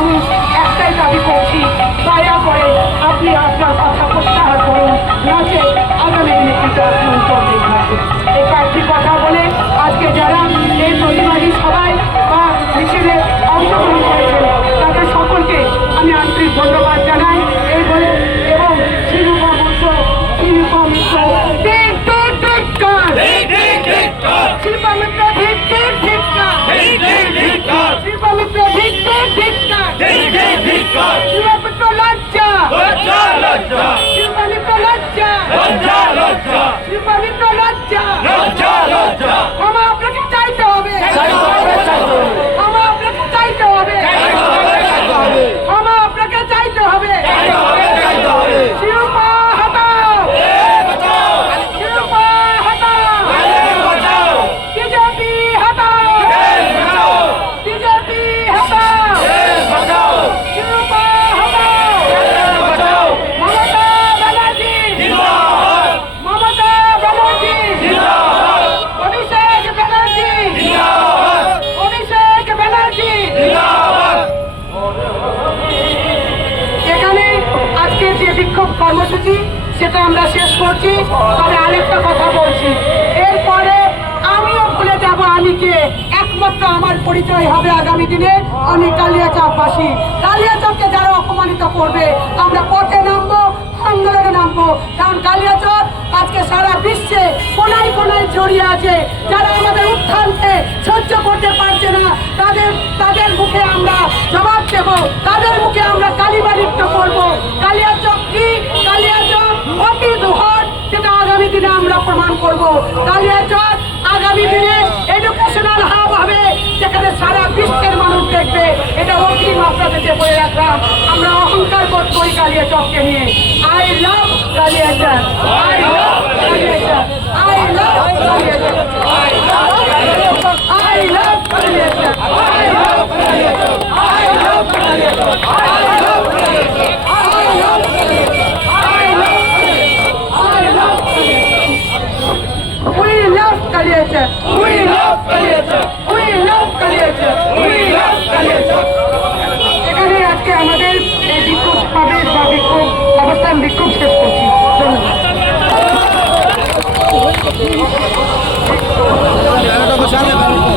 মানুষ একটাই দাবি করছি। দয়া করে আপনি আছি তবে আরেকটা কথা বলছি। এরপরে আমিও ভুলে যাব আমি কে। একমাত্র আমার পরিচয় হবে আগামী দিনে। আমি কালিয়াচাপবাসী কালিয়াচককে যারা অপমানিত করবে, আমরা পথে নামবো, আন্দোলনে নামবো। কারণ কালিয়াচক আজকে সারা বিশ্বে কোনায় কোনায় জড়িয়ে আছে। যারা আমাদের উত্থানকে সহ্য করতে পারছে না, তাদের তাদের মুখে আমরা জবাব দেব। তাদের মুখে আমরা কালিমা লিপ্ত করব। কালিয়াচক কি কালিয়াচক অতি দুহর সেটা আগামী দিনে আমরা প্রমাণ করব। কালিয়াচক আগামী দিনে এডুকেশনাল হাব হবে, যেখানে সারা বিশ্বের মানুষ দেখবে। এটা অগ্রিম আপনাদেরকে বলে রাখলাম, আমরা অহংকার বোধ করি কালিয়াচককে নিয়ে। I love Kaliachak I love I love Kaliachak I love Kaliachak I love Kaliachak I love Kaliachak এই বিক্ষোভ সমাবেশ বা বিক্ষোভ অবস্থান বিক্ষোভ শেষ